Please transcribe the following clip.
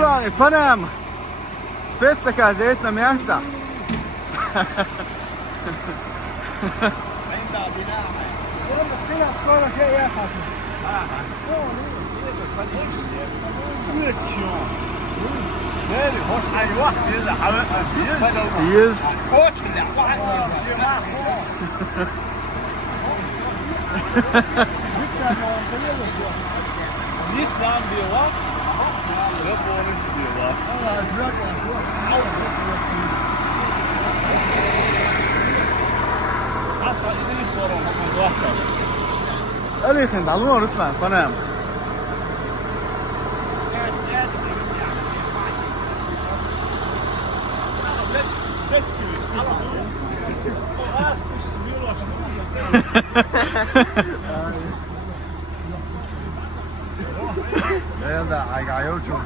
Ruslan, panem. Speca kā zētna mjahca. skoro še jehati. Yes. Niet lang weer wat. Dat wordt eens weer wat. Asla idini sorun. Aleyhin, dalma Ruslan, panem. Ja, da, aj ga joču,